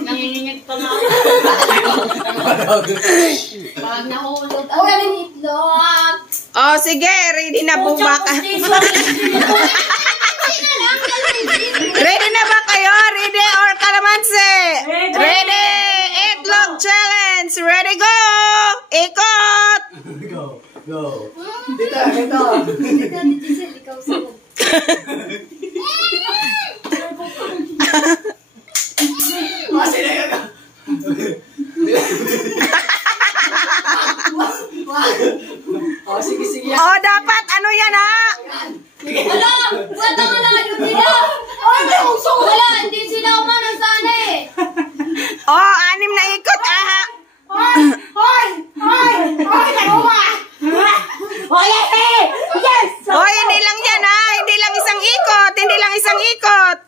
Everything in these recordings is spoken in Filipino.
Nangingingit pa nga. Pag nahulog ang itlog. Oh, sige. Ready na po ba? Ready na ba kayo? Ready or kalamansi? Ready. Itlog challenge. Ready, go. Ikot. Go. Dito. Giselle, ikaw sunod. Sige. Oh, dapat ano yan ha? Wala! Wala nga lang yun nila! Wala! Hindi sila umanang sana eh! Oh, 6 na ikot ah. Hoy! Nakuha! Yes! Oh, hindi lang yan ha. Hindi lang isang ikot. Hindi lang isang ikot.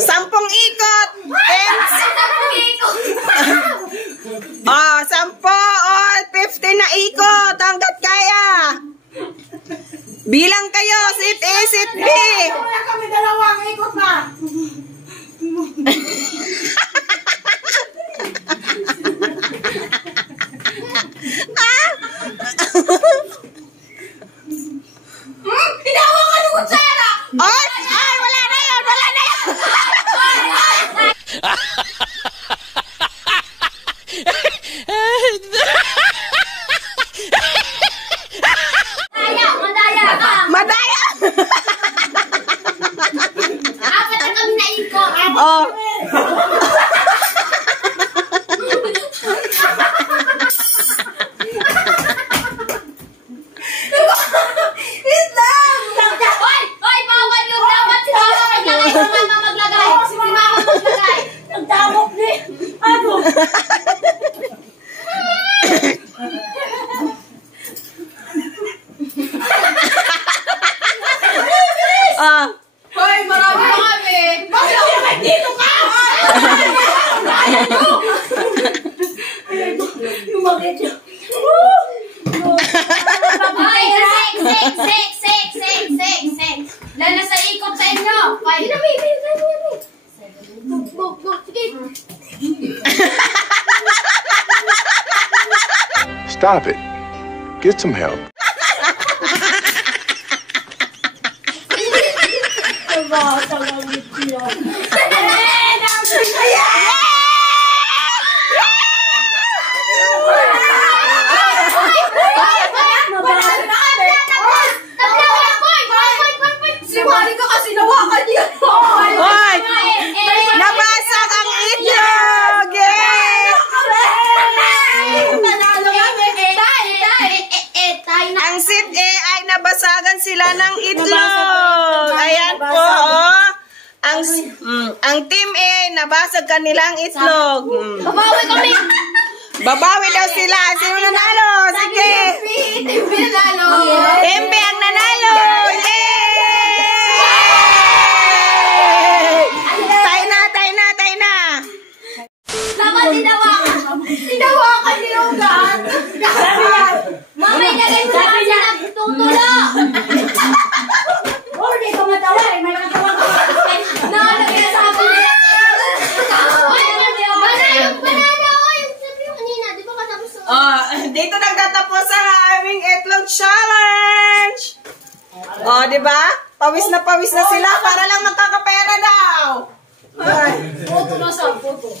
Sampung ikot. 10. Oh, 10 o 15 na ikot. Hanggat kaya. Bilang kayo. Sit A, sit B. Wala kami dalawang ikot na! Hinawa ka ng kutsara! Ay, wala na yun. Wala na yun. Madaya ka! Madaya. Apat na kami na ikot! Oh. Hoy! Bawal yung dapat si Mama maglagay! Si Mama maglagay! Si Mama maglagay! Nagdamok ni! Ano? Ah. Hoy! Marami pa kami! Bakit naman dito ka? Lumakit niya. Ay! Sek! Lalo na sa ikot sa inyo! Ay! Stop it. Get some help. Siwari ka kasi nawakan niya! Hoy! Nabasag ang itlog! Ang sit A ay nabasagan sila ng itlog. Ayan po, oh. Ang team A, nabasag kanilang itlog. Babawi kami! Babawi daw sila. Sino nanalo? Sige. Team B nanalo! Team B ang nanalo. Yay! Tay na. Dapat tinawakan niyo yung gaan! Mamay na rin sa kanya nagtutulo! Hindi ko matawa eh, may natawa ko. Nakalagay na sa akin nila. Banana! Sabi yung kanina, di ba katapos sa... Dito nagtatapos ang aming itlog challenge. Oh, di ba? Pawis na sila para lang magkakapera daw. Photo na sa photo.